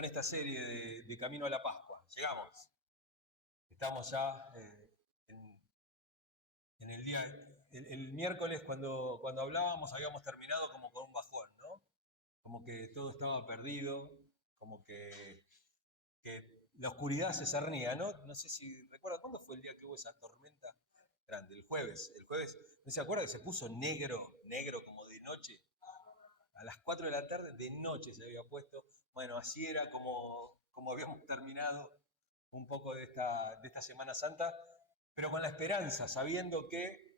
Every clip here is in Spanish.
con esta serie de Camino a la Pascua. Llegamos. Estamos ya en el día, el miércoles cuando hablábamos habíamos terminado como con un bajón, ¿no? Como que todo estaba perdido, como que la oscuridad se cernía, ¿no? No sé si recuerda, ¿cuándo fue el día que hubo esa tormenta grande? El jueves, ¿no se acuerda que se puso negro, negro como de noche? A las 4 de la tarde, de noche se había puesto. Bueno, así era como habíamos terminado un poco de esta Semana Santa, pero con la esperanza, sabiendo el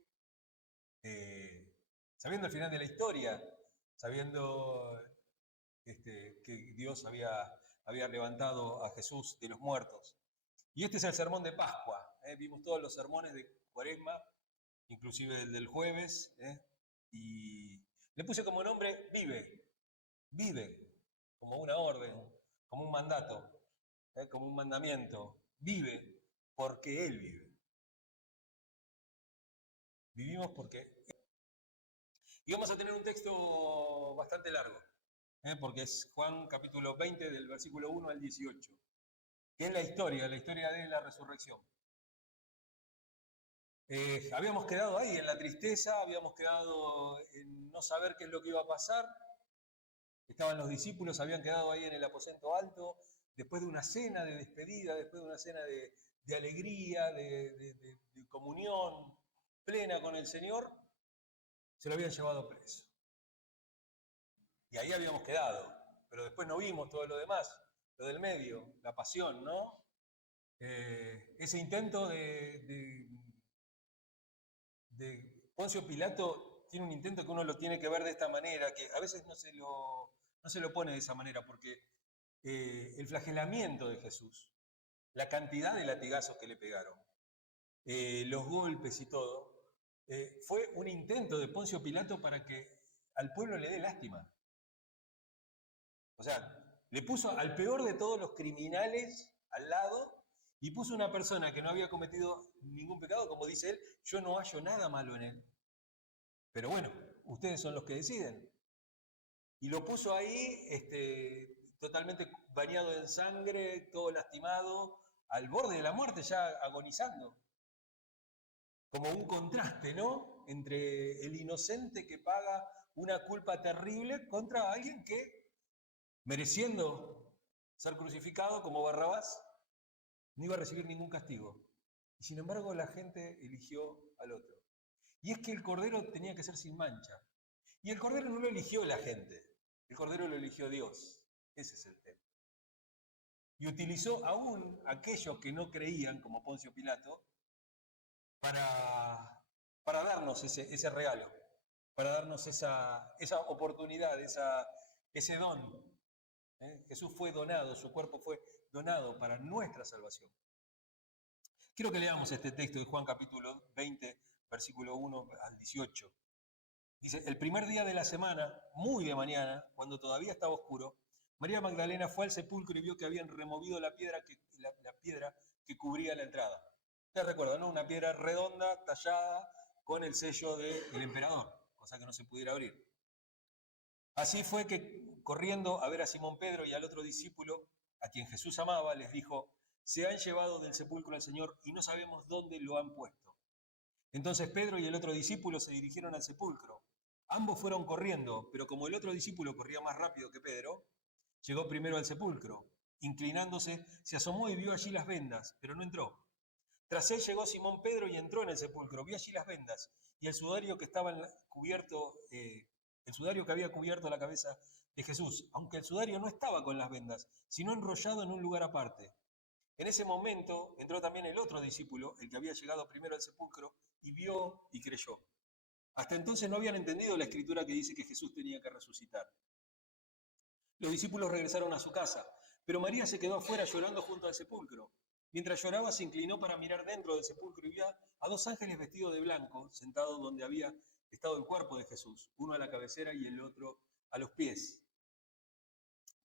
final de la historia, sabiendo que Dios había levantado a Jesús de los muertos. Y este es el sermón de Pascua. Vimos todos los sermones de Cuaresma, inclusive el del jueves, y le puse como nombre vive, como una orden, como un mandato, como un mandamiento. Vive porque Él vive. Vivimos porque... Y vamos a tener un texto bastante largo, porque es Juan capítulo 20 del versículo 1 al 18, que es la historia de la resurrección. Habíamos quedado ahí en la tristeza, habíamos quedado en no saber qué es lo que iba a pasar. Estaban los discípulos, habían quedado ahí en el aposento alto, después de una cena de despedida, después de una cena de alegría, de comunión plena con el Señor, se lo habían llevado preso. Y ahí habíamos quedado, pero después no vimos todo lo demás, lo del medio, la pasión, ¿no? Ese intento de Poncio Pilato tiene un intento que uno lo tiene que ver de esta manera, que a veces no se lo pone de esa manera, porque el flagelamiento de Jesús, la cantidad de latigazos que le pegaron, los golpes y todo, fue un intento de Poncio Pilato para que al pueblo le dé lástima. O sea, le puso al peor de todos los criminales al lado y puso una persona que no había cometido ningún pecado, como dice él, yo no hallo nada malo en él. Pero bueno, ustedes son los que deciden. Y lo puso ahí totalmente bañado en sangre, todo lastimado, al borde de la muerte, ya agonizando. Como un contraste, ¿no? Entre el inocente que paga una culpa terrible contra alguien que, mereciendo ser crucificado como Barrabás, no iba a recibir ningún castigo. Y sin embargo la gente eligió al otro. Y es que el Cordero tenía que ser sin mancha. Y el Cordero no lo eligió la gente, el Cordero lo eligió Dios. Ese es el tema. Y utilizó aún aquellos que no creían, como Poncio Pilato, para darnos ese regalo, para darnos esa oportunidad, ese don. Jesús fue donado, su cuerpo fue donado para nuestra salvación. Quiero que leamos este texto de Juan capítulo 20, versículo 1 al 18. Dice, el primer día de la semana, muy de mañana, cuando todavía estaba oscuro, María Magdalena fue al sepulcro y vio que habían removido la piedra que cubría la entrada. ¿Te recuerdan, no? Una piedra redonda, tallada, con el sello del emperador, cosa que no se pudiera abrir. Así fue que, corriendo a ver a Simón Pedro y al otro discípulo, a quien Jesús amaba, les dijo, se han llevado del sepulcro al Señor y no sabemos dónde lo han puesto. Entonces Pedro y el otro discípulo se dirigieron al sepulcro. Ambos fueron corriendo, pero como el otro discípulo corría más rápido que Pedro, llegó primero al sepulcro. Inclinándose, se asomó y vio allí las vendas, pero no entró. Tras él llegó Simón Pedro y entró en el sepulcro. Vio allí las vendas y el sudario que había cubierto la cabeza de Jesús, aunque el sudario no estaba con las vendas, sino enrollado en un lugar aparte. En ese momento entró también el otro discípulo, el que había llegado primero al sepulcro, y vio y creyó. Hasta entonces no habían entendido la escritura que dice que Jesús tenía que resucitar. Los discípulos regresaron a su casa, pero María se quedó afuera llorando junto al sepulcro. Mientras lloraba se inclinó para mirar dentro del sepulcro y vio a dos ángeles vestidos de blanco, sentados donde había estado el cuerpo de Jesús, uno a la cabecera y el otro a los pies.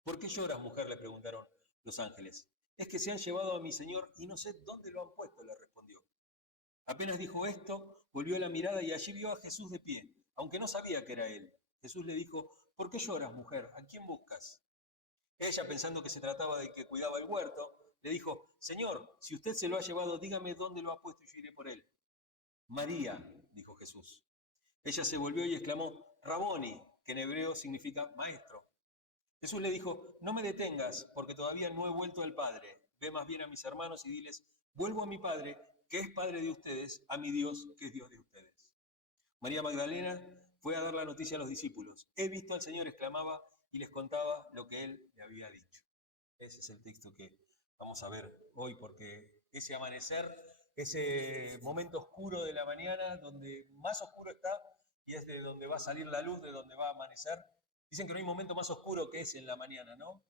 ¿Por qué lloras, mujer?, le preguntaron los ángeles. Es que se han llevado a mi Señor y no sé dónde lo han puesto, le respondió. Apenas dijo esto, volvió la mirada y allí vio a Jesús de pie, aunque no sabía que era él. Jesús le dijo, ¿por qué lloras, mujer? ¿A quién buscas? Ella, pensando que se trataba del que cuidaba el huerto, le dijo, Señor, si usted se lo ha llevado, dígame dónde lo ha puesto y yo iré por él. María, dijo Jesús. Ella se volvió y exclamó, Raboni, que en hebreo significa maestro. Jesús le dijo, no me detengas, porque todavía no he vuelto al Padre. Ve más bien a mis hermanos y diles, vuelvo a mi Padre, que es Padre de ustedes, a mi Dios, que es Dios de ustedes. María Magdalena fue a dar la noticia a los discípulos. He visto al Señor, exclamaba, y les contaba lo que Él le había dicho. Ese es el texto que vamos a ver hoy, porque ese amanecer, ese momento oscuro de la mañana, donde más oscuro está, y es de donde va a salir la luz, de donde va a amanecer. Dicen que no hay momento más oscuro que ese en la mañana, ¿no?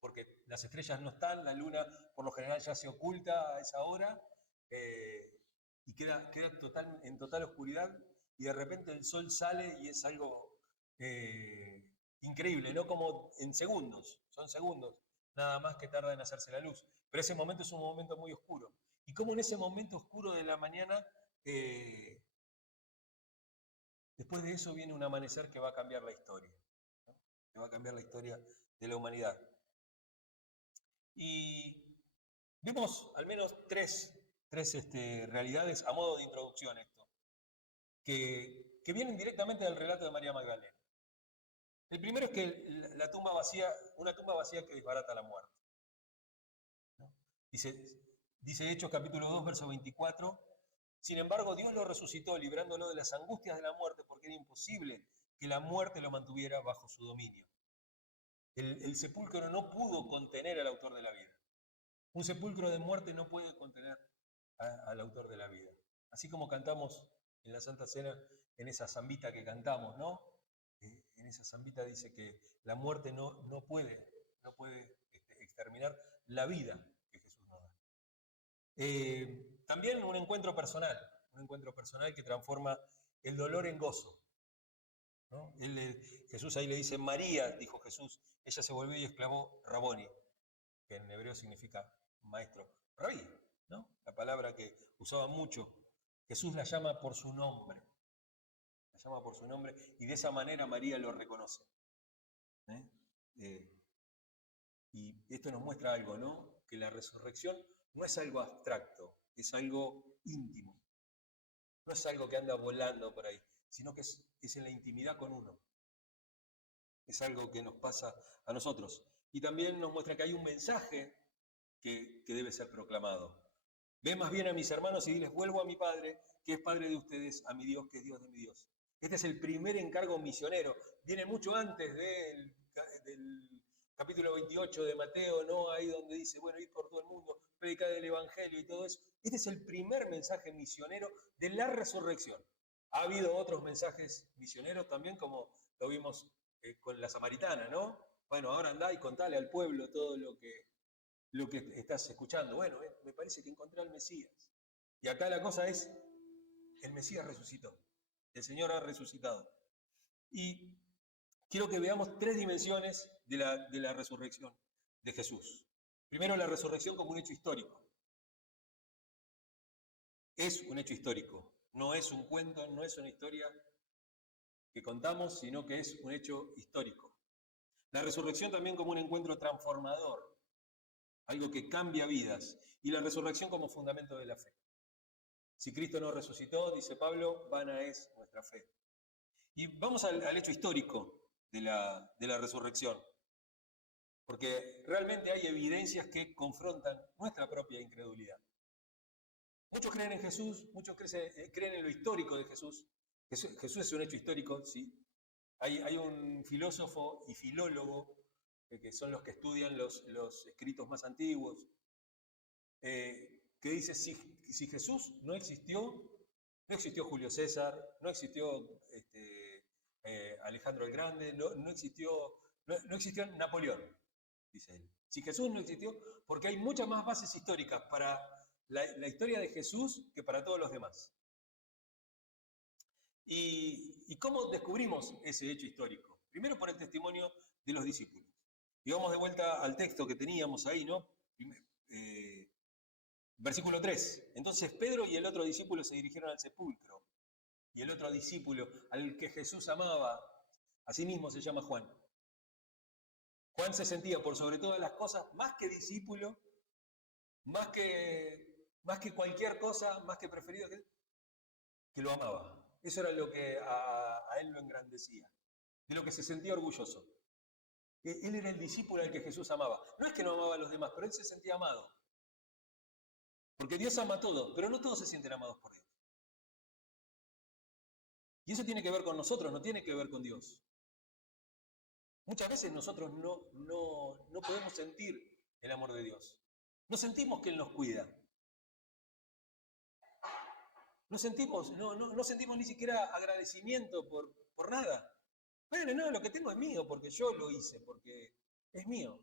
Porque las estrellas no están, la luna por lo general ya se oculta a esa hora, y queda en total oscuridad, y de repente el sol sale y es algo increíble, ¿no? Como en segundos, son segundos, nada más que tarda en hacerse la luz. Pero ese momento es un momento muy oscuro. Y como en ese momento oscuro de la mañana, después de eso viene un amanecer que va a cambiar la historia, ¿no? Que va a cambiar la historia de la humanidad. Y vimos al menos tres realidades a modo de introducción esto, que vienen directamente del relato de María Magdalena. El primero es que la tumba vacía, una tumba vacía que desbarata la muerte, ¿no? Dice Hechos capítulo 2, verso 24, sin embargo Dios lo resucitó librándolo de las angustias de la muerte porque era imposible que la muerte lo mantuviera bajo su dominio. El sepulcro no pudo contener al autor de la vida. Un sepulcro de muerte no puede contener al autor de la vida. Así como cantamos en la Santa Cena, en esa zambita que cantamos, ¿no? En esa zambita dice que la muerte no puede exterminar la vida que Jesús nos da. También un encuentro personal que transforma el dolor en gozo, ¿no? Jesús ahí le dice, María, dijo Jesús, ella se volvió y exclamó, Raboni, que en hebreo significa maestro. Rabí, ¿no? La palabra que usaba mucho. Jesús la llama por su nombre. La llama por su nombre y de esa manera María lo reconoce. Y esto nos muestra algo, ¿no? Que la resurrección no es algo abstracto, es algo íntimo. No es algo que anda volando por ahí, sino que es en la intimidad con uno. Es algo que nos pasa a nosotros. Y también nos muestra que hay un mensaje que debe ser proclamado. Ve más bien a mis hermanos y diles, vuelvo a mi Padre, que es Padre de ustedes, a mi Dios, que es Dios de mi Dios. Este es el primer encargo misionero. Viene mucho antes del capítulo 28 de Mateo, ¿no? Ahí donde dice, bueno, ir por todo el mundo, predicar el Evangelio y todo eso. Este es el primer mensaje misionero de la resurrección. Ha habido otros mensajes misioneros también, como lo vimos con la samaritana, ¿no? Bueno, ahora andá y contale al pueblo todo lo que estás escuchando. Bueno, me parece que encontré al Mesías. Y acá la cosa es, el Mesías resucitó. El Señor ha resucitado. Y quiero que veamos tres dimensiones de la resurrección de Jesús. Primero, la resurrección como un hecho histórico. Es un hecho histórico. No es un cuento, no es una historia que contamos, sino que es un hecho histórico. La resurrección también como un encuentro transformador, algo que cambia vidas, y la resurrección como fundamento de la fe. Si Cristo no resucitó, dice Pablo, vana es nuestra fe. Y vamos al hecho histórico de la resurrección, porque realmente hay evidencias que confrontan nuestra propia incredulidad. Muchos creen en Jesús, muchos creen en lo histórico de Jesús. Jesús es un hecho histórico, sí. Hay un filósofo y filólogo, que son los que estudian los escritos más antiguos, que dice, si Jesús no existió Julio César, no existió Alejandro el Grande, no existió Napoleón, dice él. Si Jesús no existió, porque hay muchas más bases históricas para la historia de Jesús que para todos los demás. ¿Y cómo descubrimos ese hecho histórico? Primero por el testimonio de los discípulos. Y vamos de vuelta al texto que teníamos ahí, ¿no? Versículo 3. Entonces Pedro y el otro discípulo se dirigieron al sepulcro. Y el otro discípulo, al que Jesús amaba, asimismo se llama Juan. Juan se sentía por sobre todas las cosas más que discípulo, más que cualquier cosa, más que preferido, que lo amaba. Eso era lo que a él lo engrandecía, de lo que se sentía orgulloso. Él era el discípulo al que Jesús amaba. No es que no amaba a los demás, pero él se sentía amado. Porque Dios ama a todos, pero no todos se sienten amados por Dios. Y eso tiene que ver con nosotros, no tiene que ver con Dios. Muchas veces nosotros no podemos sentir el amor de Dios. No sentimos que Él nos cuida. No sentimos ni siquiera agradecimiento por nada. Bueno, no, lo que tengo es mío, porque yo lo hice, porque es mío.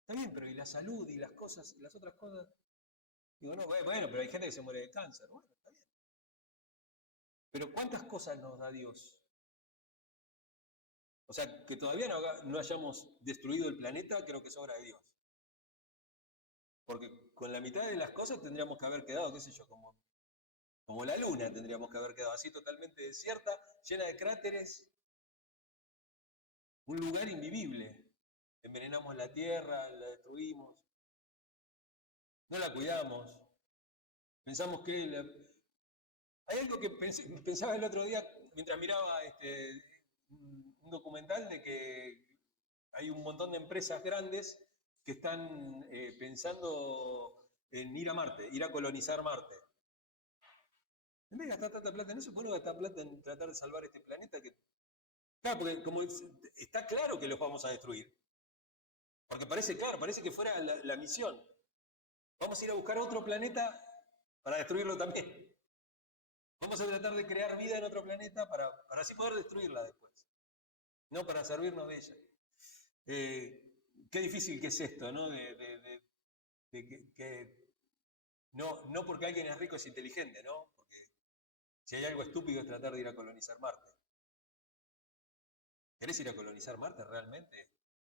Está bien, pero ¿y la salud y las cosas, y las otras cosas? Digo, no, bueno, pero hay gente que se muere de cáncer. Bueno, está bien. Pero ¿cuántas cosas nos da Dios? O sea, que todavía no hayamos destruido el planeta, creo que es obra de Dios. Porque con la mitad de las cosas tendríamos que haber quedado, qué sé yo, como la luna tendríamos que haber quedado así totalmente desierta, llena de cráteres, un lugar invivible. Envenenamos la tierra, la destruimos, no la cuidamos, pensamos que... Hay algo que pensaba el otro día mientras miraba un documental de que hay un montón de empresas grandes que están pensando en ir a Marte, ir a colonizar Marte. En vez de gastar tanta plata en eso, ¿por qué no gastar plata en tratar de salvar este planeta? Claro, porque como está claro que los vamos a destruir. Porque parece claro, parece que fuera la misión. Vamos a ir a buscar otro planeta para destruirlo también. Vamos a tratar de crear vida en otro planeta para así poder destruirla después. No para servirnos de ella. Qué difícil que es esto, ¿no? No porque alguien es rico es inteligente, ¿no? Porque si hay algo estúpido es tratar de ir a colonizar Marte. ¿Querés ir a colonizar Marte realmente?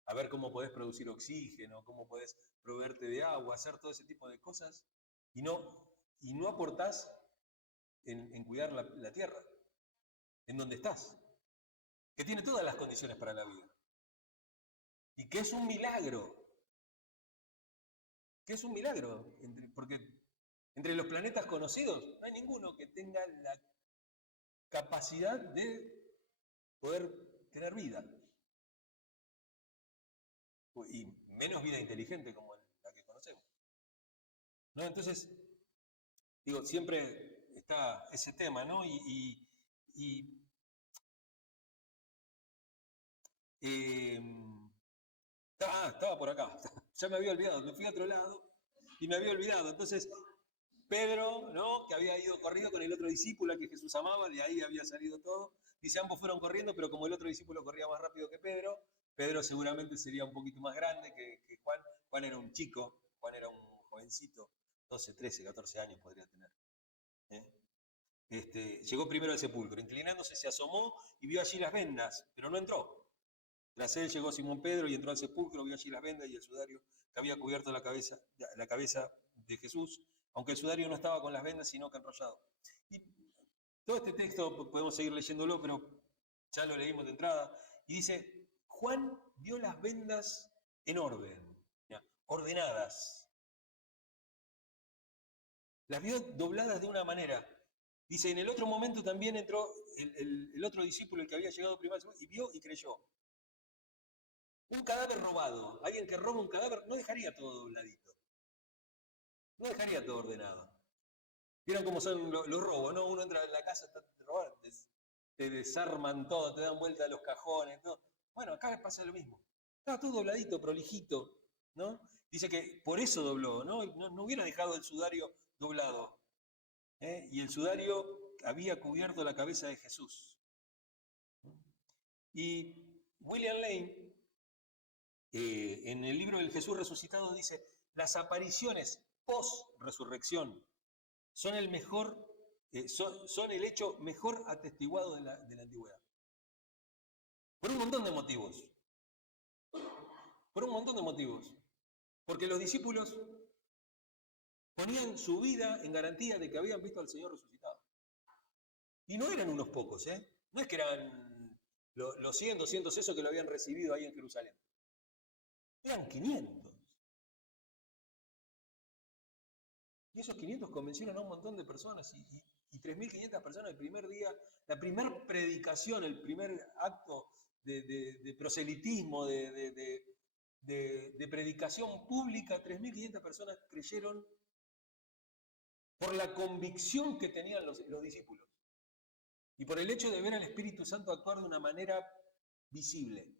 A ver cómo podés producir oxígeno, cómo podés proveerte de agua, hacer todo ese tipo de cosas, y no aportás en cuidar la tierra, en donde estás, que tiene todas las condiciones para la vida. Y que es un milagro. Que es un milagro, porque entre los planetas conocidos no hay ninguno que tenga la capacidad de poder tener vida. Y menos vida inteligente como la que conocemos. ¿No? Entonces, digo, siempre está ese tema, ¿no? Estaba por acá, ya me había olvidado, me fui a otro lado y me había olvidado. Entonces, Pedro, ¿no? Que había ido corriendo con el otro discípulo al que Jesús amaba, de ahí había salido todo. Dice, ambos fueron corriendo, pero como el otro discípulo corría más rápido que Pedro, Pedro seguramente sería un poquito más grande que Juan. Juan era un chico, Juan era un jovencito, 12, 13, 14 años podría tener. Llegó primero al sepulcro, inclinándose se asomó y vio allí las vendas, pero no entró. Tras él llegó Simón Pedro y entró al sepulcro, vio allí las vendas y el sudario que había cubierto la cabeza de Jesús, aunque el sudario no estaba con las vendas, sino que enrollado. Y todo este texto podemos seguir leyéndolo, pero ya lo leímos de entrada, y dice, Juan vio las vendas en orden, ordenadas. Las vio dobladas de una manera. Dice, en el otro momento también entró el otro discípulo, el que había llegado primero, y vio y creyó. Un cadáver robado, alguien que roba un cadáver, no dejaría todo dobladito. No dejaría todo ordenado. Vieron cómo son los robos, ¿no? Uno entra en la casa, está robado, te desarman todo, te dan vuelta a los cajones, todo. Bueno, acá pasa lo mismo. Estaba todo dobladito, prolijito, ¿no? Dice que por eso dobló, ¿no? No hubiera dejado el sudario doblado. Y el sudario había cubierto la cabeza de Jesús. Y William Lane, en el libro del Jesús resucitado, dice, las apariciones post-resurrección son el hecho mejor atestiguado de la antigüedad. Por un montón de motivos. Por un montón de motivos. Porque los discípulos ponían su vida en garantía de que habían visto al Señor resucitado. Y no eran unos pocos, ¿eh? No es que eran los 100, 200 esos que lo habían recibido ahí en Jerusalén. Eran 500. Y esos 500 convencieron a un montón de personas y 3.500 personas el primer día, la primera predicación, el primer acto de proselitismo, de predicación pública, 3.500 personas creyeron por la convicción que tenían los discípulos y por el hecho de ver al Espíritu Santo actuar de una manera visible,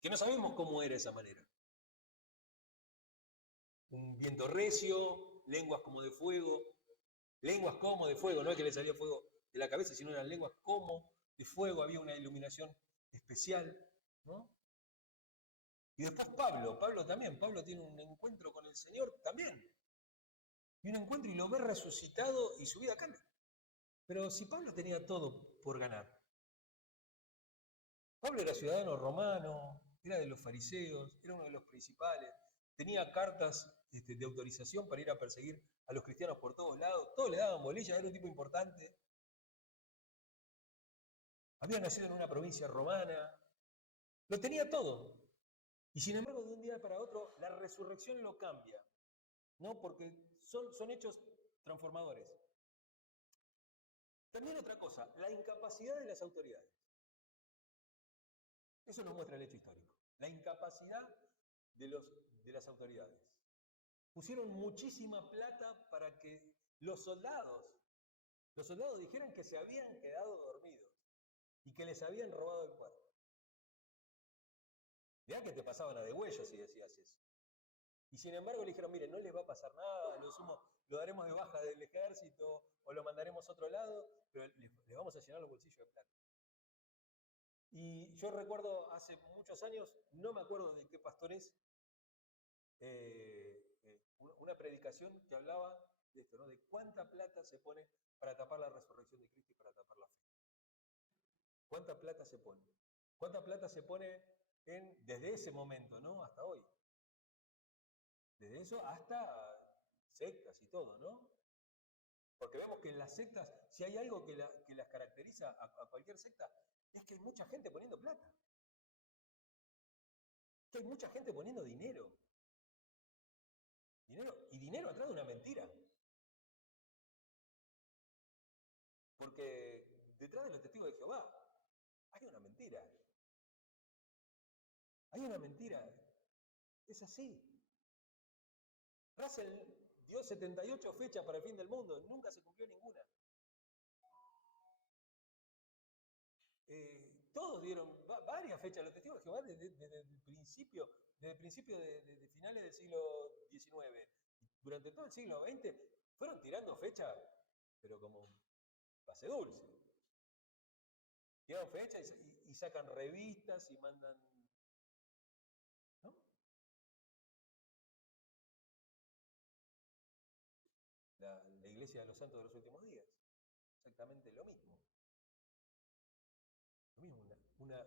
que no sabemos cómo era esa manera. Un viento recio, lenguas como de fuego, no es que le salía fuego de la cabeza, sino eran lenguas como de fuego, había una iluminación especial, ¿no? Y después Pablo también, Pablo tiene un encuentro con el Señor también. Y un encuentro y lo ve resucitado y su vida cambia. Pero si Pablo tenía todo por ganar. Pablo era ciudadano romano, era de los fariseos, era uno de los principales, tenía cartas de autorización para ir a perseguir a los cristianos por todos lados, todos le daban bolilla, era un tipo importante. Había nacido en una provincia romana, lo tenía todo. Y sin embargo, de un día para otro, la resurrección lo cambia, ¿no? Porque son hechos transformadores. También otra cosa, la incapacidad de las autoridades. Eso nos muestra el hecho histórico. La incapacidad de las autoridades. Pusieron muchísima plata para que los soldados dijeran que se habían quedado dormidos y que les habían robado el cuerpo. Mirá que te pasaban a degüello si decías eso. Y sin embargo le dijeron, mire, no les va a pasar nada, lo daremos de baja del ejército o lo mandaremos a otro lado, pero les vamos a llenar los bolsillos de plata. Y yo recuerdo hace muchos años, no me acuerdo de qué pastor es, una predicación que hablaba de esto, ¿no? De cuánta plata se pone para tapar la resurrección de Cristo y para tapar la fe. ¿Cuánta plata se pone? ¿Cuánta plata se pone desde ese momento, ¿no? Hasta hoy? Desde eso hasta sectas y todo, ¿no? Porque vemos que en las sectas, si hay algo que las caracteriza a cualquier secta, es que hay mucha gente poniendo plata. Que hay mucha gente poniendo dinero. Y dinero atrás de una mentira. Porque detrás de los testigos de Jehová hay una mentira. Hay una mentira. Es así. Russell dio 78 fechas para el fin del mundo. Nunca se cumplió ninguna. Todos dieron varias fechas. Los testigos de Jehová desde el principio de finales del siglo XIX, durante todo el siglo XX, fueron tirando fechas, pero como pase dulce. Tiran fechas y sacan revistas y mandan, ¿no? La Iglesia de los Santos de los Últimos Días, exactamente lo mismo. Lo mismo,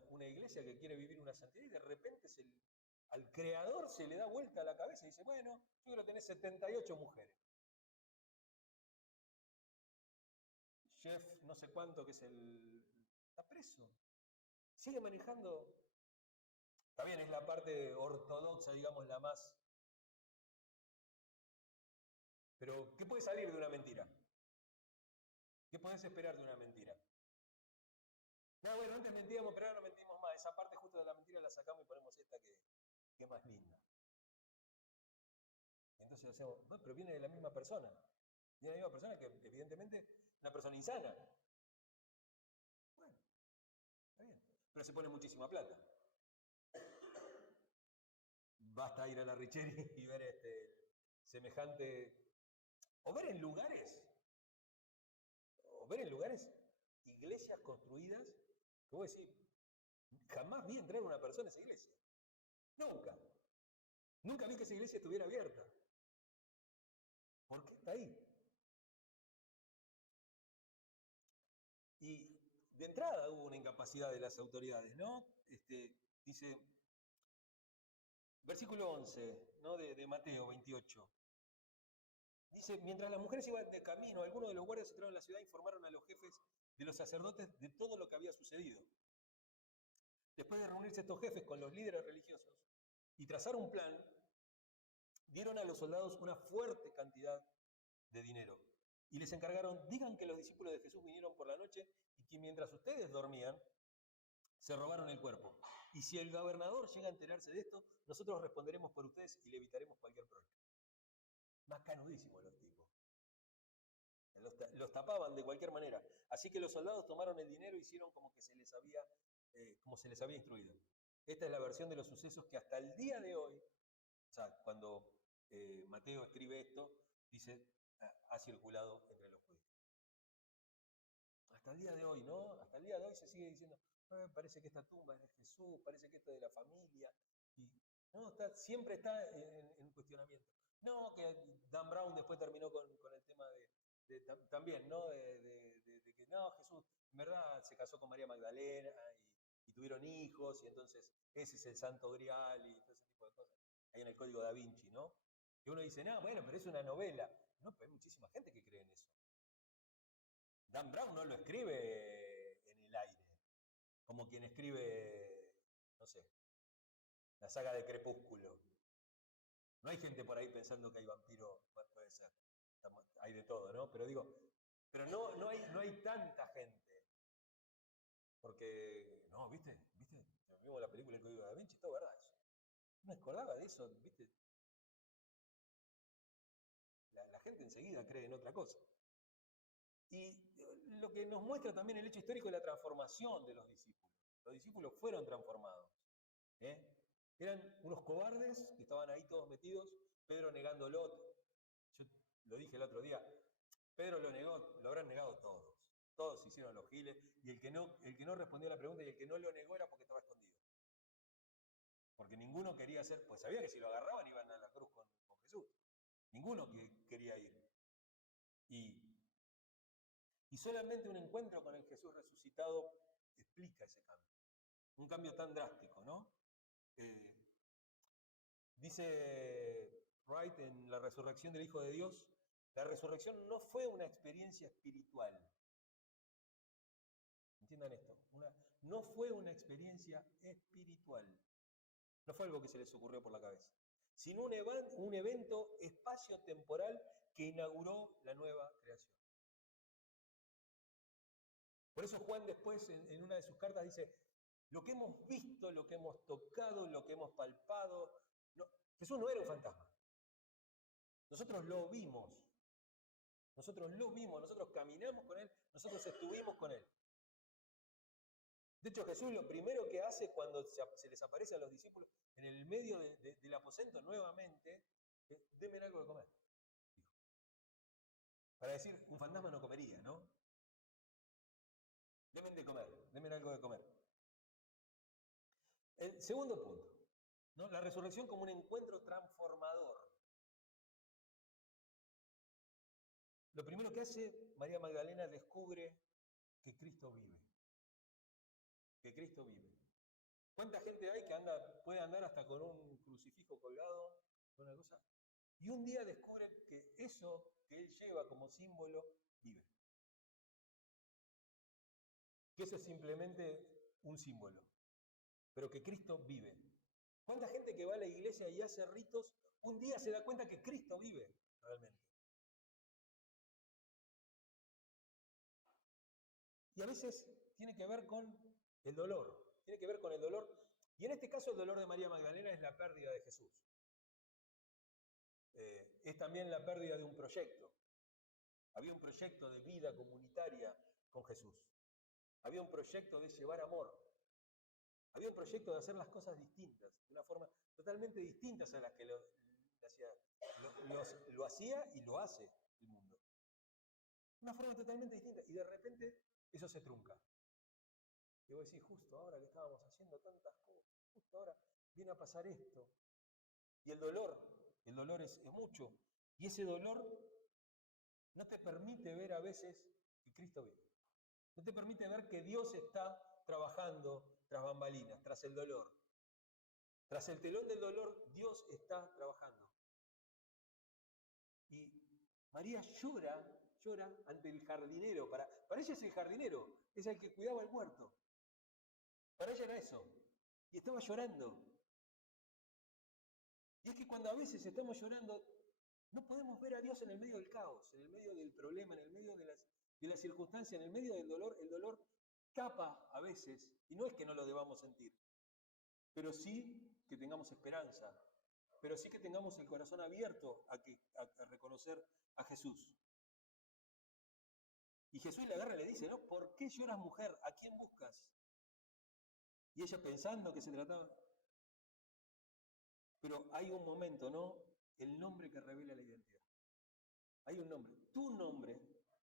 una iglesia que quiere vivir una santidad y de repente al creador se le da vuelta a la cabeza y dice, bueno, yo quiero tener 78 mujeres. Jeff no sé cuánto, que es está preso. Sigue manejando. Está bien, es la parte ortodoxa, digamos, la más. Pero, ¿qué puede salir de una mentira? ¿Qué podés esperar de una mentira? No, bueno, antes mentíamos, pero ahora no mentimos más. Esa parte justo de la mentira la sacamos y ponemos esta que es más linda. Y entonces hacemos, no, pero viene de la misma persona. Viene de la misma persona que evidentemente es una persona insana. Bueno, está bien. Pero se pone muchísima plata. Basta ir a la Richeri y ver semejante. O ver en lugares iglesias construidas, que vos decís, jamás vi entrar una persona a esa iglesia. Nunca. Nunca vi que esa iglesia estuviera abierta. ¿Por qué está ahí? Y de entrada hubo una incapacidad de las autoridades, ¿no? Dice, versículo 11, ¿no? de Mateo 28. Dice, mientras las mujeres iban de camino, algunos de los guardias entraron en la ciudad e informaron a los jefes de los sacerdotes de todo lo que había sucedido. Después de reunirse estos jefes con los líderes religiosos y trazar un plan, dieron a los soldados una fuerte cantidad de dinero y les encargaron, digan que los discípulos de Jesús vinieron por la noche y que mientras ustedes dormían, se robaron el cuerpo. Y si el gobernador llega a enterarse de esto, nosotros responderemos por ustedes y le evitaremos cualquier problema. Más canudísimos los tipos. Los tapaban de cualquier manera. Así que los soldados tomaron el dinero e hicieron como se les había instruido. Esta es la versión de los sucesos que hasta el día de hoy, o sea, cuando Mateo escribe esto, dice, ha circulado entre los judíos. Hasta el día de hoy, ¿no? Hasta el día de hoy se sigue diciendo, parece que esta tumba es de Jesús, parece que esto es de la familia. Y, no, siempre está en cuestionamiento. No, que Dan Brown después terminó con el tema también, ¿no? De que no, Jesús en verdad se casó con María Magdalena y tuvieron hijos, y entonces ese es el santo grial y todo ese tipo de cosas. Ahí en el Código Da Vinci, ¿no? Y uno dice, no, bueno, pero es una novela. No, pero hay muchísima gente que cree en eso. Dan Brown no lo escribe en el aire, como quien escribe, no sé, la saga de Crepúsculo. No hay gente por ahí pensando que hay vampiros, puede ser. Hay de todo, ¿no? Pero digo, pero no hay tanta gente. Porque, no, ¿viste? Vimos la película El Código Da Vinci, todo verdad eso. No me acordaba de eso, ¿viste? La gente enseguida cree en otra cosa. Y lo que nos muestra también el hecho histórico es la transformación de los discípulos. Los discípulos fueron transformados. ¿Eh? Eran unos cobardes que estaban ahí todos metidos, Pedro negándolo. Yo lo dije el otro día, Pedro lo negó, lo habrán negado todos. Todos hicieron los giles, y el que no respondió a la pregunta y el que no lo negó era porque estaba escondido. Porque ninguno quería hacer, pues sabía que si lo agarraban iban a la cruz con Jesús. Ninguno quería ir. Y solamente un encuentro con el Jesús resucitado explica ese cambio. Un cambio tan drástico, ¿no? Dice Wright en La resurrección del Hijo de Dios, la resurrección no fue una experiencia espiritual. Entiendan esto, no fue una experiencia espiritual. No fue algo que se les ocurrió por la cabeza, sino un evento espacio-temporal que inauguró la nueva creación. Por eso Juan después, en una de sus cartas, dice, lo que hemos visto, lo que hemos tocado, lo que hemos palpado. No, Jesús no era un fantasma. Nosotros lo vimos. Nosotros caminamos con Él, nosotros estuvimos con Él. De hecho, Jesús lo primero que hace cuando se les aparece a los discípulos en el medio del aposento nuevamente, es, denme algo de comer, dijo. Para decir, un fantasma no comería, ¿no? Denme de comer, denme algo de comer. El segundo punto, ¿no? La resurrección como un encuentro transformador. Lo primero que hace María Magdalena, descubre que Cristo vive. Que Cristo vive. ¿Cuánta gente hay que puede andar hasta con un crucifijo colgado, una cosa? Y un día descubre que eso que él lleva como símbolo vive. Que eso es simplemente un símbolo, pero que Cristo vive. ¿Cuánta gente que va a la iglesia y hace ritos, un día se da cuenta que Cristo vive realmente? Y a veces tiene que ver con el dolor, y en este caso el dolor de María Magdalena es la pérdida de Jesús. Es también la pérdida de un proyecto. Había un proyecto de vida comunitaria con Jesús. Había un proyecto de llevar amor. Había un proyecto de hacer las cosas distintas, de una forma totalmente distinta a las que lo hacía y lo hace el mundo. Una forma totalmente distinta. Y de repente eso se trunca. Y vos decís, justo ahora que estábamos haciendo tantas cosas, justo ahora viene a pasar esto. Y el dolor es mucho. Y ese dolor no te permite ver a veces que Cristo vive. No te permite ver que Dios está trabajando tras bambalinas, tras el dolor. Tras el telón del dolor, Dios está trabajando. Y María llora ante el jardinero. Para ella es el jardinero, es el que cuidaba el muerto. Para ella era eso. Y estaba llorando. Y es que cuando a veces estamos llorando, no podemos ver a Dios en el medio del caos, en el medio del problema, en el medio de las circunstancias, en el medio del dolor. El dolor tapa a veces, y no es que no lo debamos sentir, pero sí que tengamos esperanza, pero sí que tengamos el corazón abierto a reconocer a Jesús. Y Jesús le agarra y le dice, ¿no? ¿Por qué lloras, mujer? ¿A quién buscas? Y ella pensando que se trataba. Pero hay un momento, ¿no? El nombre que revela la identidad. Hay un nombre. Tu nombre,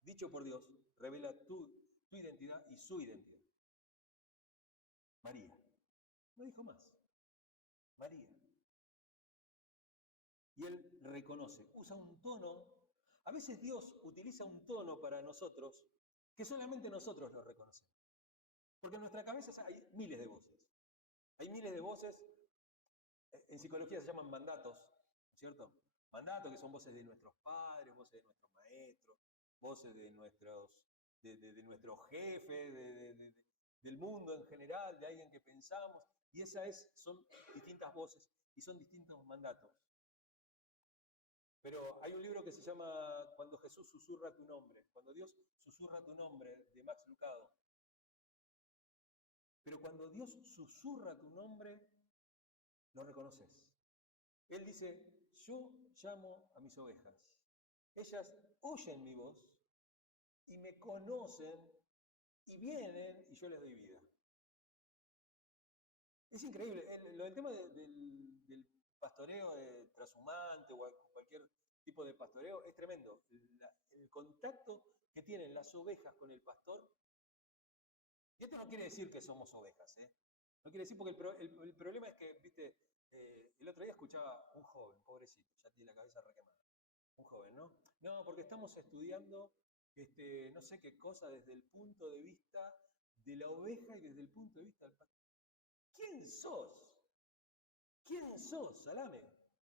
dicho por Dios, revela tu identidad y su identidad. María. No dijo más. María. Y él reconoce, usa un tono. A veces Dios utiliza un tono para nosotros que solamente nosotros lo reconocemos. Porque en nuestra cabeza hay miles de voces. Hay miles de voces, en psicología se llaman mandatos, ¿no es cierto? Mandatos que son voces de nuestros padres, voces de nuestros maestros, voces de nuestro jefe, del mundo en general, de alguien que pensamos. Y son distintas voces y son distintos mandatos. Pero hay un libro que se llama Cuando Jesús susurra tu nombre, cuando Dios susurra tu nombre, de Max Lucado. Pero cuando Dios susurra tu nombre, lo reconoces. Él dice, yo llamo a mis ovejas. Ellas oyen mi voz y me conocen y vienen y yo les doy vida. Es increíble. Lo del tema del pastoreo trashumante o cualquier tipo de pastoreo es tremendo. El contacto que tienen las ovejas con el pastor. Y esto no quiere decir que somos ovejas, ¿eh? No quiere decir, porque el problema es que, viste, el otro día escuchaba un joven, pobrecito, ya tiene la cabeza requemada. Un joven, ¿no? No, porque estamos estudiando no sé qué cosa desde el punto de vista de la oveja y desde el punto de vista del pastor. ¿Quién sos? ¿Quién sos, Salame?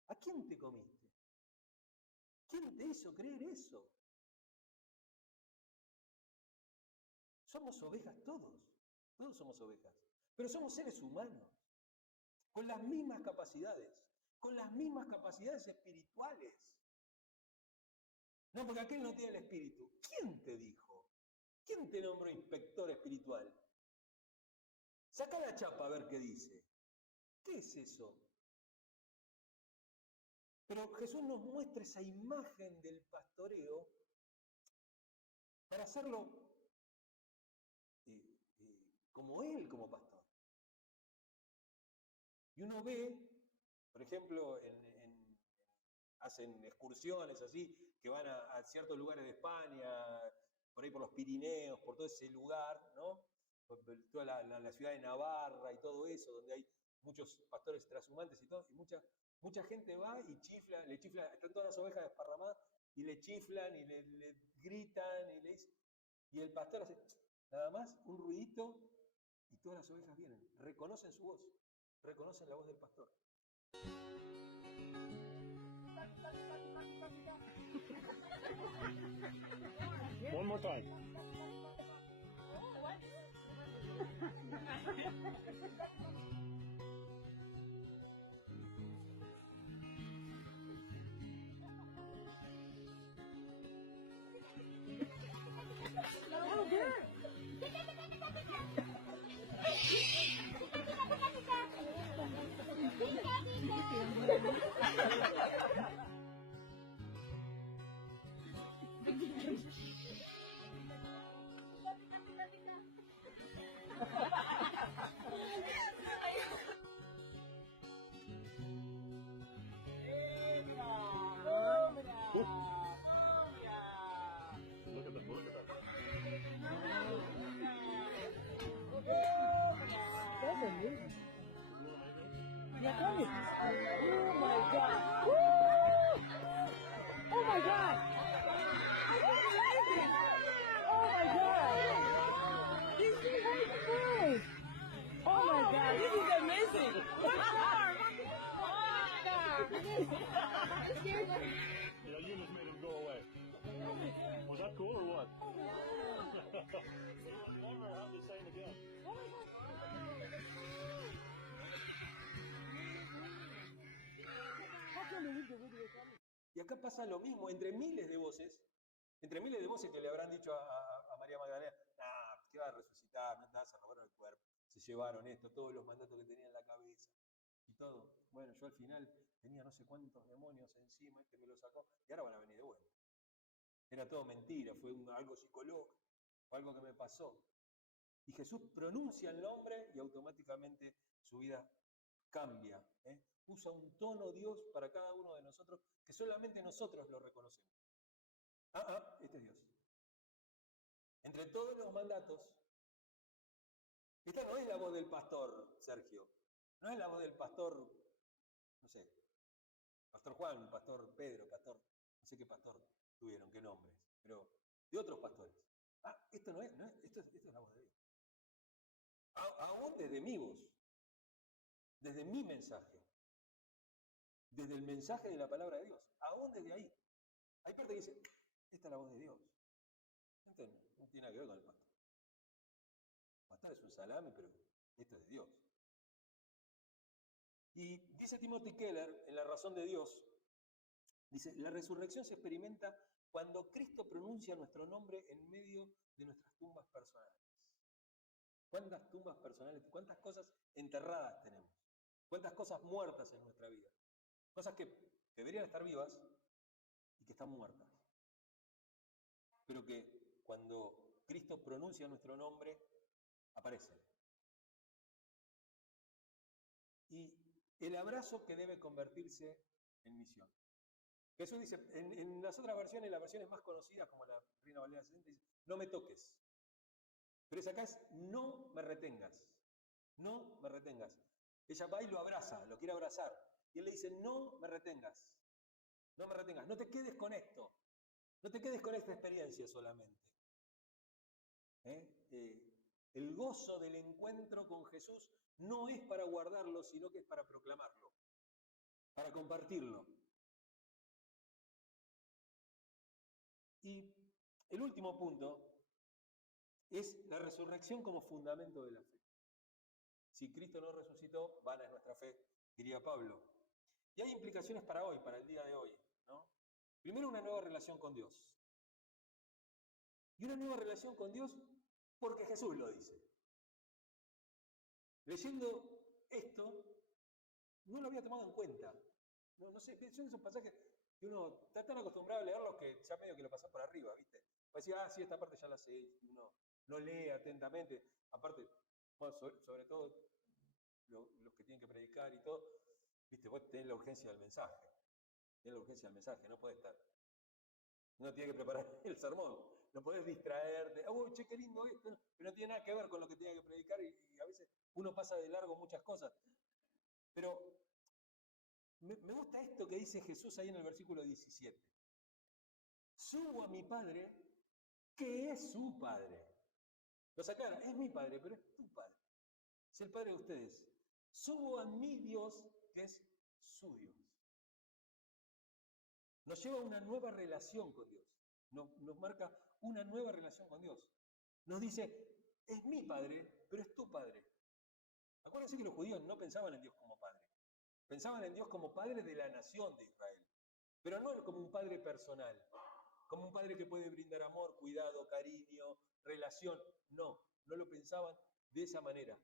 ¿A quién te comiste? ¿Quién te hizo creer eso? Somos ovejas todos. Todos somos ovejas. Pero somos seres humanos, con las mismas capacidades espirituales. No, porque aquel no tiene el espíritu. ¿Quién te dijo? ¿Quién te nombró inspector espiritual? Saca la chapa a ver qué dice. ¿Qué es eso? Pero Jesús nos muestra esa imagen del pastoreo para hacerlo como Él, como pastor. Y uno ve, por ejemplo, hacen excursiones así, que van a ciertos lugares de España, por ahí por los Pirineos, por todo ese lugar, ¿no? Por toda la ciudad de Navarra y todo eso, donde hay muchos pastores trashumantes y todo, y mucha gente va y le chifla, están todas las ovejas desparramadas, y le chiflan, y le gritan, y le dicen, y el pastor hace nada más, un ruidito, y todas las ovejas vienen, reconocen su voz, reconocen la voz del pastor. One more time. Oh, good. Look at the book. That's amazing. Yeah, come here. Oh my God. Woo! Oh my God. That's amazing. Oh my God. This is amazing. Oh my God. This is amazing. One more. Yeah, you just made him go away. Was that cool or what? You will never have to say it again. Y acá pasa lo mismo, entre miles de voces que le habrán dicho a María Magdalena, que va a resucitar, no te vas a robar el cuerpo, se llevaron esto, todos los mandatos que tenía en la cabeza y todo. Bueno, yo al final tenía no sé cuántos demonios encima, este me lo sacó, y ahora van a venir de vuelta. Era todo mentira, fue algo psicológico, fue algo que me pasó. Y Jesús pronuncia el nombre y automáticamente su vida cambia. Usa un tono Dios para cada uno de nosotros que solamente nosotros lo reconocemos. Este es Dios. Entre todos los mandatos, esta no es la voz del pastor Sergio, no es la voz del pastor, no sé, pastor Juan, pastor Pedro, pastor, no sé qué pastor tuvieron, qué nombres, pero de otros pastores. Esto no es, esto es la voz de Dios. Aún desde mi voz, desde mi mensaje, desde el mensaje de la palabra de Dios, aún desde ahí. Hay parte que dice, esta es la voz de Dios. Entonces, no tiene nada que ver con el pastor. El pastor es un salame, pero esto es de Dios. Y dice Timothy Keller, en La razón de Dios, dice, la resurrección se experimenta cuando Cristo pronuncia nuestro nombre en medio de nuestras tumbas personales. ¿Cuántas tumbas personales, cuántas cosas enterradas tenemos? ¿Cuántas cosas muertas en nuestra vida? Cosas que deberían estar vivas y que están muertas. Pero que cuando Cristo pronuncia nuestro nombre, aparecen. Y el abrazo que debe convertirse en misión. Jesús dice, en las otras versiones, las versiones más conocidas, como la Reina Valera 60, dice, no me toques. Pero esa acá es, no me retengas. No me retengas. Ella va y lo abraza, lo quiere abrazar. Y él le dice, no me retengas. No me retengas. No te quedes con esto. No te quedes con esta experiencia solamente. El gozo del encuentro con Jesús no es para guardarlo, sino que es para proclamarlo, para compartirlo. Y el último punto es la resurrección como fundamento de la fe. Si Cristo no resucitó, vana es nuestra fe, diría Pablo. Y hay implicaciones para hoy, para el día de hoy, ¿no? Primero, una nueva relación con Dios. Y una nueva relación con Dios porque Jesús lo dice. Leyendo esto, no lo había tomado en cuenta. No sé, son esos pasajes que uno está tan acostumbrado a leerlos que ya medio que lo pasa por arriba, ¿viste? Va a decir, sí, esta parte ya la sé, y uno no lee atentamente. Aparte, bueno, sobre todo los que tienen que predicar y todo, ¿viste? Vos tenés la urgencia del mensaje. Tenés la urgencia del mensaje, no podés estar. Uno tiene que preparar el sermón. No podés distraerte. Che, qué lindo esto. Pero no tiene nada que ver con lo que tiene que predicar y a veces uno pasa de largo muchas cosas. Pero me gusta esto que dice Jesús ahí en el versículo 17. Subo a mi Padre, que es su Padre. Lo sacaron, es mi Padre, pero es tu Padre. Es el Padre de ustedes. Subo a mi Dios, que es su Dios. Nos lleva a una nueva relación con Dios. Nos marca una nueva relación con Dios. Nos dice, es mi Padre, pero es tu Padre. Acuérdense que los judíos no pensaban en Dios como Padre. Pensaban en Dios como Padre de la nación de Israel. Pero no como un Padre personal. Como un Padre que puede brindar amor, cuidado, cariño, relación. No lo pensaban de esa manera.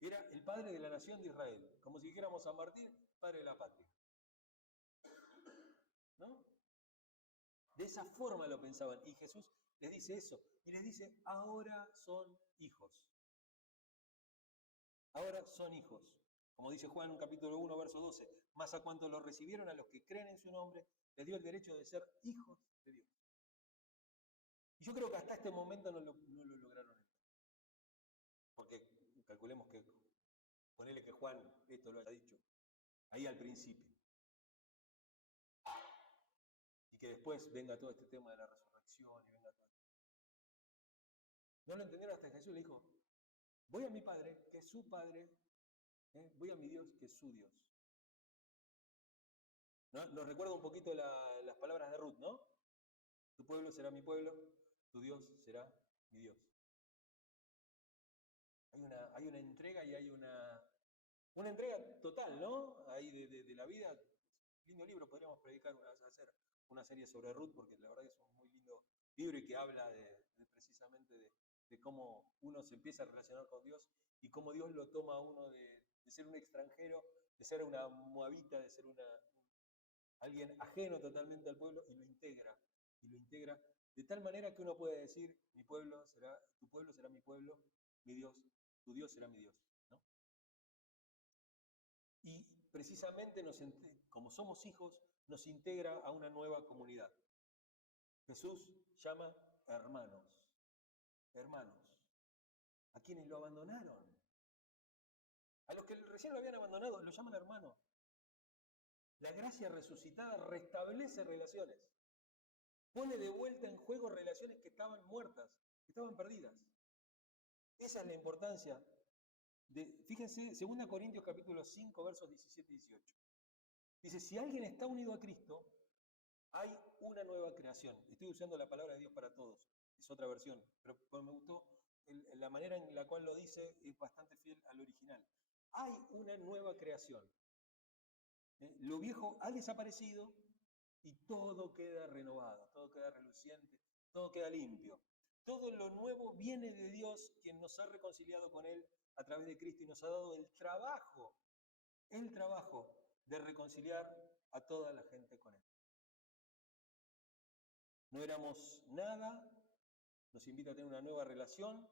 Era el Padre de la nación de Israel. Como si dijéramos San Martín, Padre de la patria. ¿No? De esa forma lo pensaban. Y Jesús les dice eso. Y les dice, ahora son hijos. Ahora son hijos. Como dice Juan en capítulo 1, verso 12. Más a cuanto lo recibieron, a los que creen en su nombre, les dio el derecho de ser hijos de Dios. Y yo creo que hasta este momento no lo lograron entender. Porque calculemos que, ponele que Juan esto lo haya dicho, ahí al principio. Y que después venga todo este tema de la resurrección y venga todo esto. No lo entendieron hasta que Jesús le dijo, voy a mi Padre, que es su Padre, voy a mi Dios, que es su Dios. ¿No? Nos recuerda un poquito las palabras de Ruth, ¿no? Tu pueblo será mi pueblo, tu Dios será mi Dios. Hay una entrega y hay una entrega total, ¿no? Ahí de la vida. lindo libro, podríamos predicar hacer una serie sobre Ruth, porque la verdad que es un muy lindo libro y que habla precisamente de cómo uno se empieza a relacionar con Dios y cómo Dios lo toma a uno de ser un extranjero, de ser una moabita, de ser alguien ajeno totalmente al pueblo, y lo integra de tal manera que uno puede decir, tu pueblo será mi pueblo, mi Dios, tu Dios será mi Dios, ¿no? Y precisamente como somos hijos, nos integra a una nueva comunidad. Jesús llama hermanos, hermanos, a quienes lo abandonaron. A los que recién lo habían abandonado, lo llaman hermanos. La gracia resucitada restablece relaciones. Pone de vuelta en juego relaciones que estaban muertas, que estaban perdidas. Esa es la importancia fíjense, 2 Corintios capítulo 5, versos 17 y 18. Dice, si alguien está unido a Cristo, hay una nueva creación. Estoy usando la palabra de Dios para todos, es otra versión, pero me gustó la manera en la cual lo dice, es bastante fiel al original. Hay una nueva creación. Lo viejo ha desaparecido y todo queda renovado, todo queda reluciente, todo queda limpio. Todo lo nuevo viene de Dios, quien nos ha reconciliado con Él a través de Cristo y nos ha dado el trabajo de reconciliar a toda la gente con Él. No éramos nada, nos invita a tener una nueva relación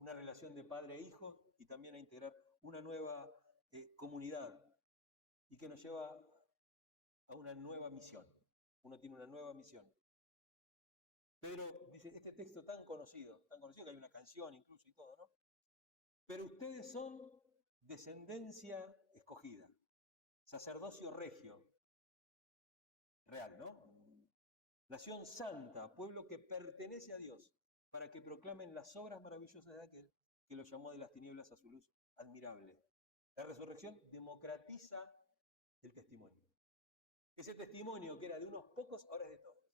de padre e hijo, y también a integrar una nueva comunidad, y que nos lleva a una nueva misión. Uno tiene una nueva misión. Pero dice este texto tan conocido que hay una canción incluso y todo, ¿no? Pero ustedes son descendencia escogida, sacerdocio regio, real, ¿no? Nación santa, pueblo que pertenece a Dios, para que proclamen las obras maravillosas de aquel que lo llamó de las tinieblas a su luz admirable. La resurrección democratiza el testimonio. Ese testimonio que era de unos pocos, ahora es de todos.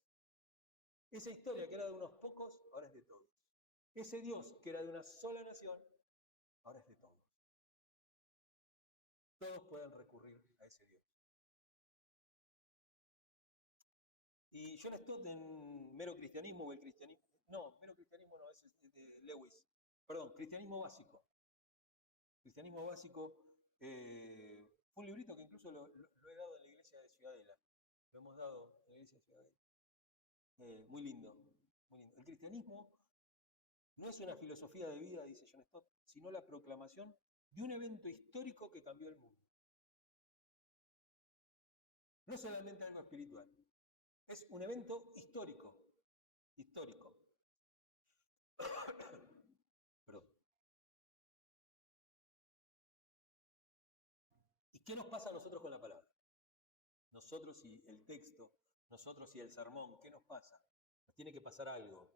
Esa historia que era de unos pocos, ahora es de todos. Ese Dios que era de una sola nación, ahora es de todos. Todos pueden recurrir a ese Dios. Y John Stott en Mero Cristianismo, o el cristianismo, no, Mero Cristianismo no, ese es de Lewis, perdón, Cristianismo Básico. Cristianismo Básico fue un librito que incluso lo he dado en la iglesia de Ciudadela. Lo hemos dado en la iglesia de Ciudadela. Muy lindo, muy lindo. El cristianismo no es una filosofía de vida, dice John Stott, sino la proclamación de un evento histórico que cambió el mundo. No es solamente algo espiritual, es un evento histórico. Histórico. Perdón. ¿Y qué nos pasa a nosotros con la palabra? Nosotros y el texto, nosotros y el sermón, ¿qué nos pasa? Nos tiene que pasar algo.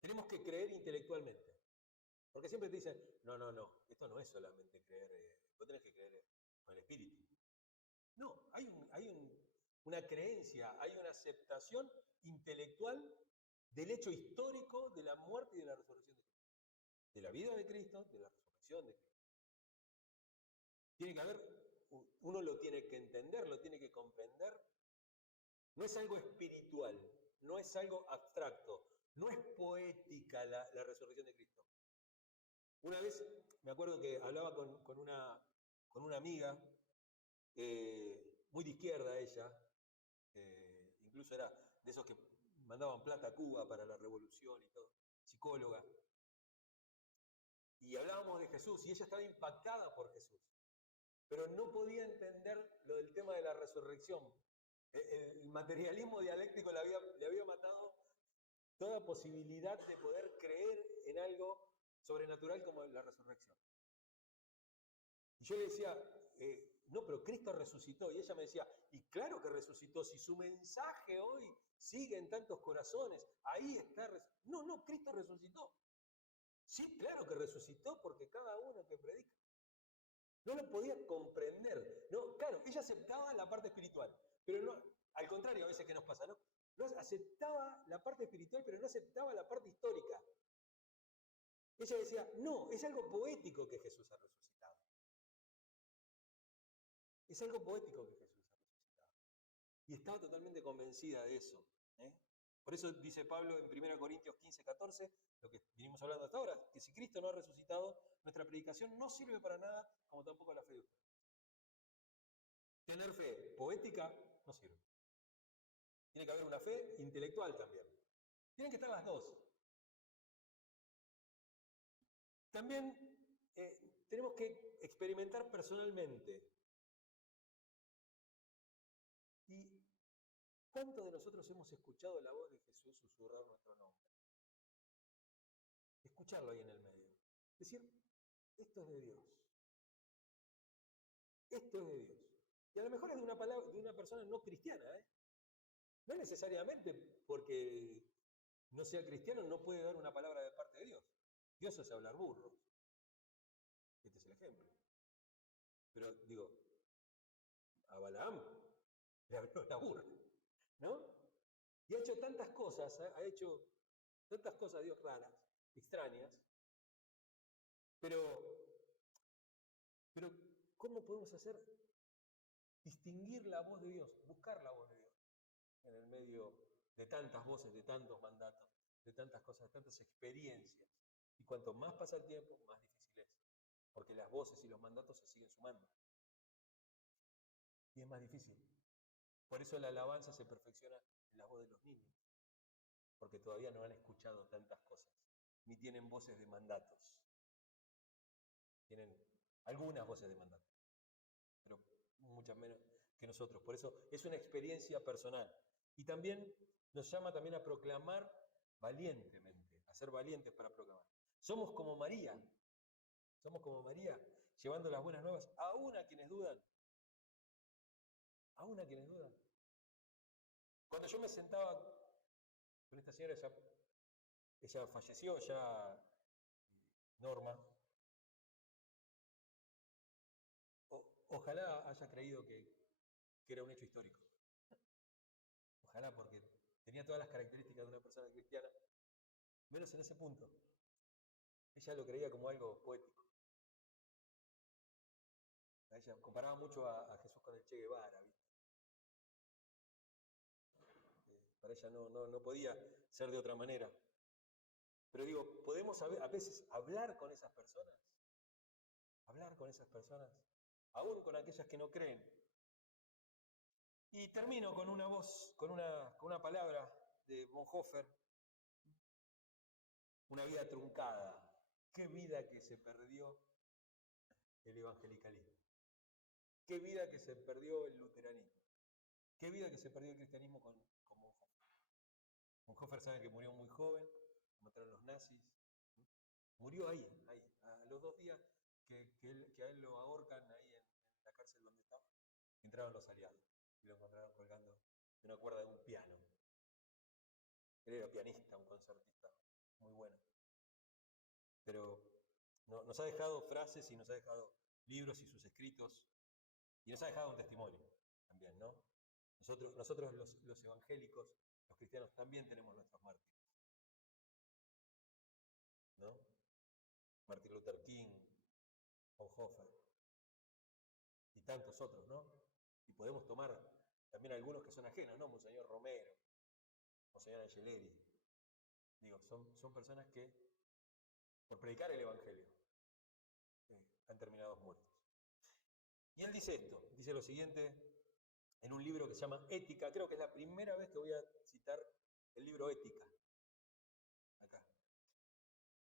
Tenemos que creer intelectualmente. Porque siempre te dicen, no, esto no es solamente creer, vos tenés que creer con el espíritu. No, hay una creencia, hay una aceptación intelectual del hecho histórico de la muerte y de la resurrección de Cristo. De la vida de Cristo, de la resurrección de Cristo. Tiene que haber, uno lo tiene que entender, lo tiene que comprender. No es algo espiritual, no es algo abstracto, no es poética la resurrección de Cristo. Una vez me acuerdo que hablaba con una amiga, muy de izquierda ella, incluso era de esos que mandaban plata a Cuba para la revolución y todo, psicóloga. Y hablábamos de Jesús y ella estaba impactada por Jesús, pero no podía entender lo del tema de la resurrección. El materialismo dialéctico le había matado toda posibilidad de poder creer en algo sobrenatural como la resurrección. Y yo le decía, no, pero Cristo resucitó. Y ella me decía, y claro que resucitó, si su mensaje hoy sigue en tantos corazones, ahí está. No, Cristo resucitó. Sí, claro que resucitó, porque cada uno que predica. No lo podía comprender. No, claro, ella aceptaba la parte espiritual, pero no, al contrario, a veces que nos pasa, ¿no? No aceptaba la parte espiritual, pero no aceptaba la parte histórica. Ella decía, no, es algo poético que Jesús ha resucitado. Es algo poético que Jesús ha resucitado. y estaba totalmente convencida de eso. ¿eh? Por eso dice Pablo en 1 Corintios 15, 14, lo que vinimos hablando hasta ahora, que si Cristo no ha resucitado, nuestra predicación no sirve para nada, como tampoco la fe de ustedes. Tener fe poética no sirve. Tiene que haber una fe intelectual también. Tienen que estar las dos. También tenemos que experimentar personalmente. ¿Y cuántos de nosotros hemos escuchado la voz de Jesús susurrar nuestro nombre? Escucharlo ahí en el medio. Decir, esto es de Dios. Esto es de Dios. Y a lo mejor es de una palabra, de una persona no cristiana, ¿eh? No necesariamente porque no sea cristiano no puede dar una palabra de parte de Dios. Dios hace hablar burros. Este es el ejemplo. Pero digo, a Balaam le habló la burra, ¿no? Y ha hecho tantas cosas, ha hecho tantas cosas Dios raras, extrañas, pero ¿cómo podemos hacer distinguir la voz de Dios, buscar la voz de Dios en el medio de tantas voces, de tantos mandatos, de tantas cosas, de tantas experiencias? Y cuanto más pasa el tiempo, más difícil es, porque las voces y los mandatos se siguen sumando. Y es más difícil. Por eso la alabanza se perfecciona en la voz de los niños, porque todavía no han escuchado tantas cosas, ni tienen voces de mandatos. Tienen algunas voces de mandato, pero muchas menos que nosotros. Por eso es una experiencia personal. Y también nos llama también a proclamar valientemente, a ser valientes para proclamar. Somos como María, llevando las buenas nuevas, aún a quienes dudan. Aún a quienes dudan. Cuando yo me sentaba con esta señora, ella falleció, ya Norma. Ojalá haya creído que era un hecho histórico. Ojalá, porque tenía todas las características de una persona cristiana, menos en ese punto. Ella lo creía como algo poético. Ella comparaba mucho a Jesús con el Che Guevara, ¿viste? Para ella no podía ser de otra manera. Pero digo, podemos a veces hablar con esas personas, aún con aquellas que no creen. Y termino con una voz, con una palabra de Bonhoeffer, una vida truncada. Qué vida que se perdió el evangelicalismo. Qué vida que se perdió el luteranismo. Qué vida que se perdió el cristianismo con Bonhoeffer. Bonhoeffer sabe que murió muy joven, lo mataron los nazis. Murió ahí, a los 2 días que a él lo ahorcan ahí en la cárcel donde estaba. Entraron los aliados y lo encontraron colgando de una cuerda de un piano. Él era pianista, un concertista muy bueno. Pero nos ha dejado frases y nos ha dejado libros y sus escritos y nos ha dejado un testimonio también, ¿no? Nosotros los evangélicos, los cristianos, también tenemos nuestros mártires, ¿no? Martin Luther King, Bonhoeffer y tantos otros, ¿no? Y podemos tomar también algunos que son ajenos, ¿no? Monseñor Romero, Monseñor Angeleri. Digo, son personas que, por predicar el Evangelio, han terminado muertos. Y él dice esto, dice lo siguiente en un libro que se llama Ética. Creo que es la primera vez que voy a citar el libro Ética. Acá.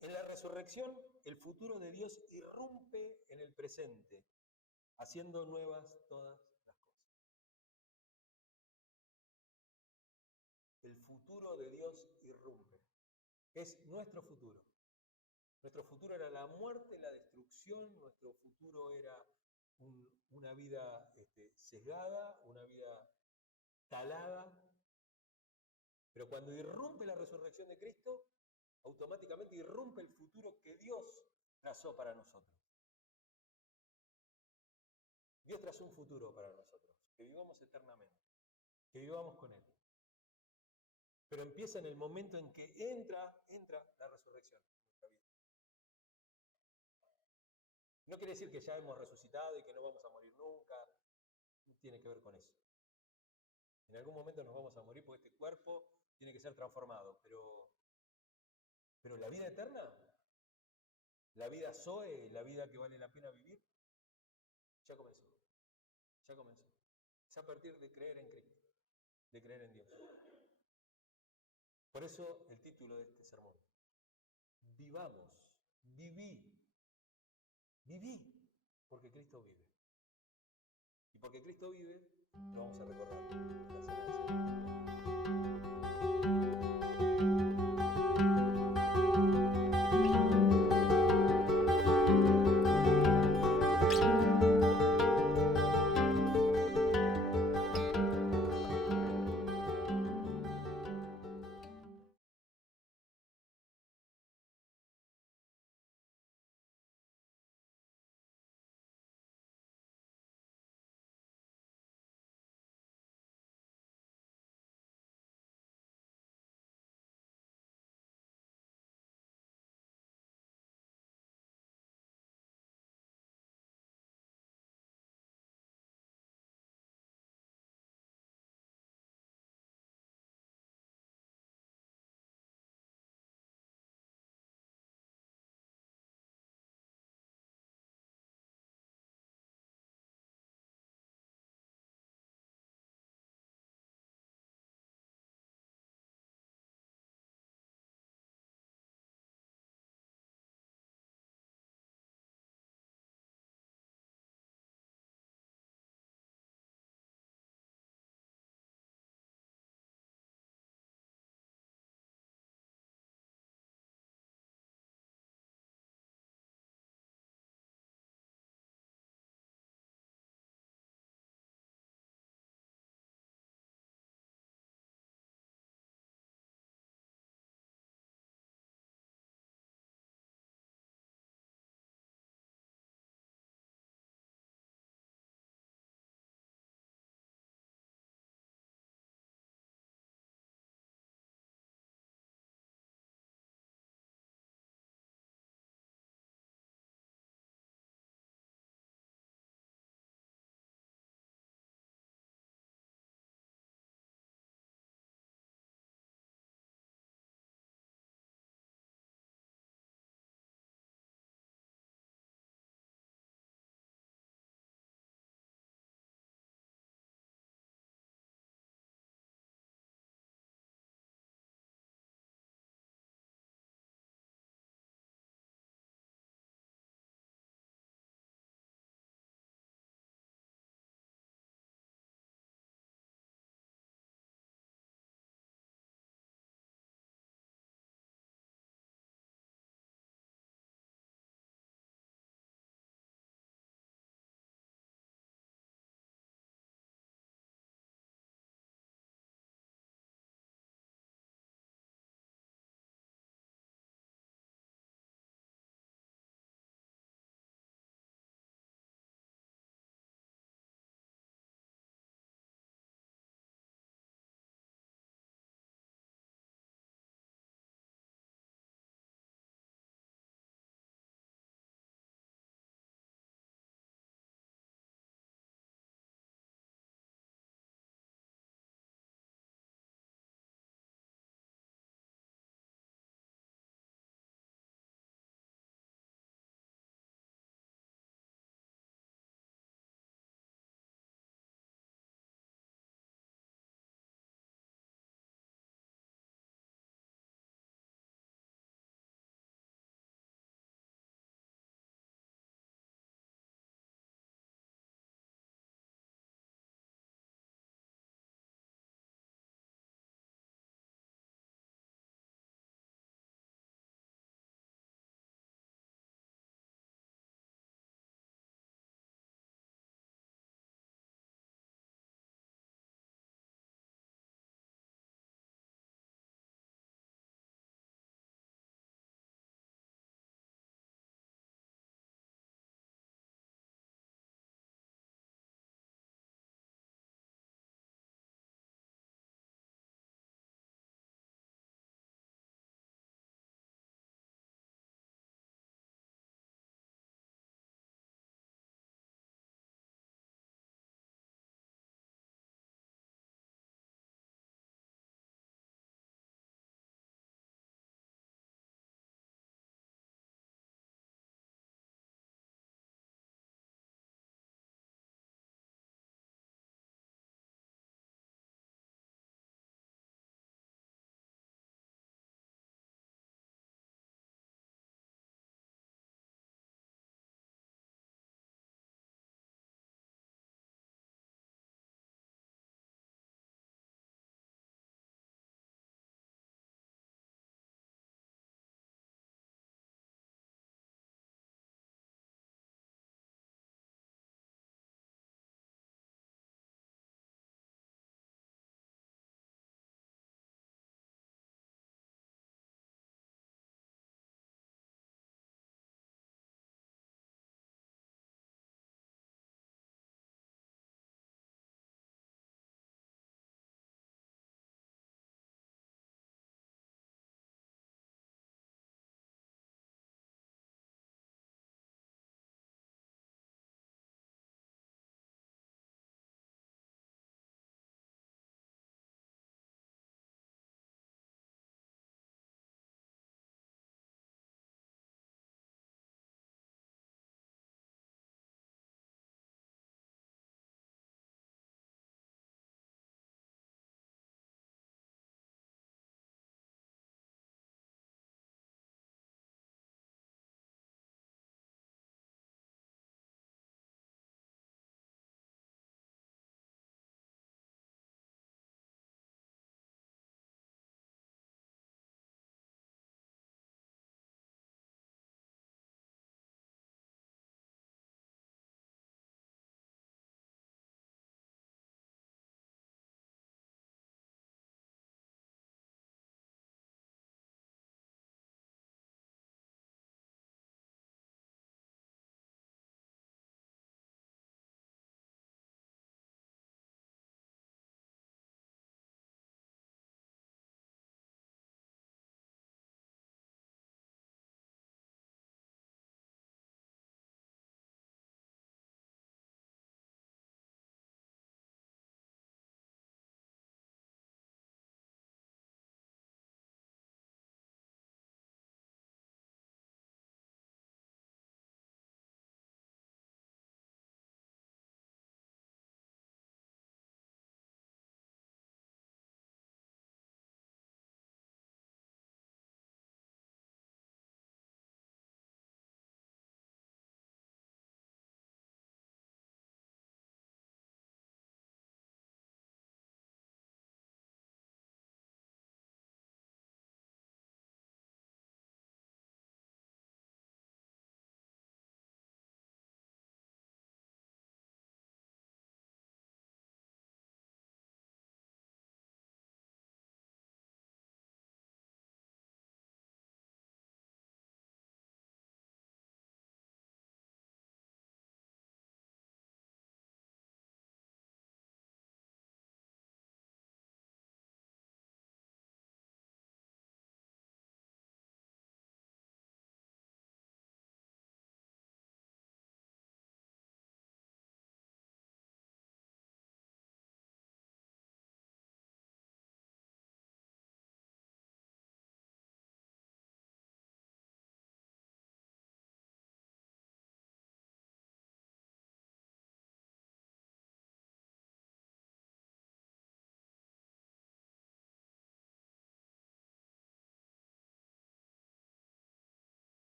En la resurrección, el futuro de Dios irrumpe en el presente, haciendo nuevas todas las cosas. El futuro de Dios irrumpe. Es nuestro futuro. Nuestro futuro era la muerte, la destrucción, nuestro futuro era una vida sesgada, una vida talada. Pero cuando irrumpe la resurrección de Cristo, automáticamente irrumpe el futuro que Dios trazó para nosotros. Dios trazó un futuro para nosotros, que vivamos eternamente, que vivamos con Él. Pero empieza en el momento en que entra la resurrección en nuestra vida. No quiere decir que ya hemos resucitado y que no vamos a morir nunca, no tiene que ver con eso. En algún momento nos vamos a morir porque este cuerpo tiene que ser transformado, pero la vida eterna, la vida Zoe, la vida que vale la pena vivir, ya comenzó, ya comenzó. Es a partir de creer en Cristo, de creer en Dios. Por eso el título de este sermón, vivamos, viví, porque Cristo vive. Y porque Cristo vive, lo vamos a recordar.